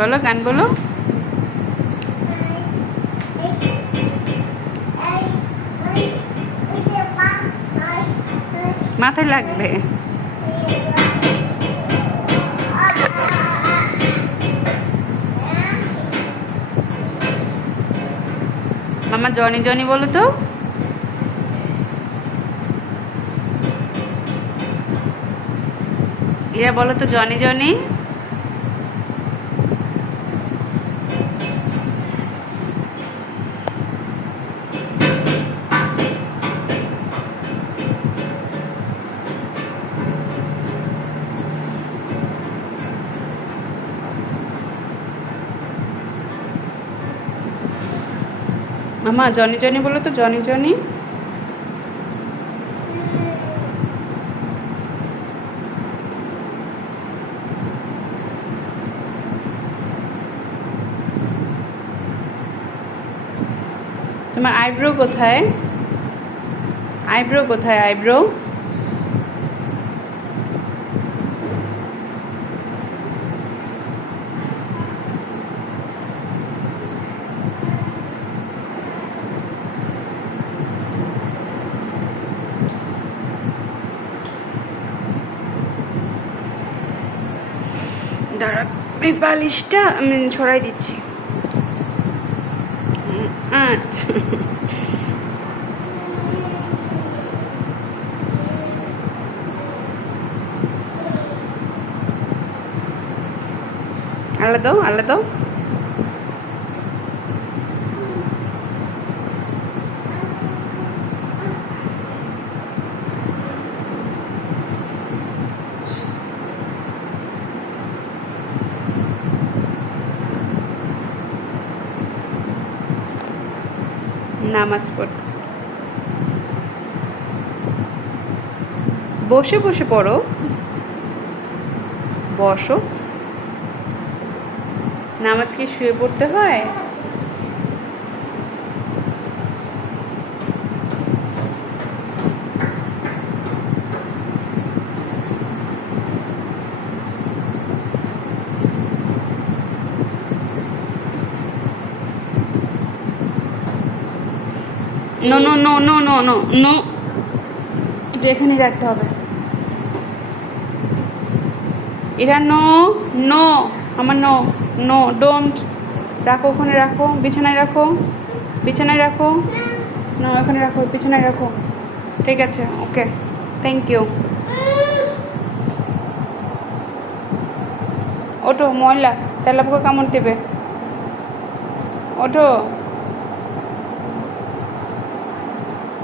বলো, গান বলো। মাথায় লাগবে। মামা জনি জনি বলো তো। এরা বলো তো জনি জনি। মামা জনি জনি বলো তো, জনি জনি। তোমার আইব্রো কোথায়? আইব্রো কোথায়? আইব্রো। দাঁড়া, এই বালিশটা আমি ছড়াই দিচ্ছি। আচ্ছা, আলাদা আলাদা। নামাজ পড়তেছি। বসে বসে পড়ো, বসো। নামাজ কি শুয়ে পড়তে হয়? No no no no no no no, এটা এখানেই রাখতে হবে। এরা নো নো, আমার নো নো, ডোন্ট। রাখো, ওখানে রাখো, বিছানায় রাখো, বিছানায় রাখো। নো, ওখানে রাখো, বিছানায় রাখো। ঠিক আছে, ওকে, থ্যাংক ইউ। ওঠো, ময়লা, তেলাপোকা কামড় দেবে। ওঠো।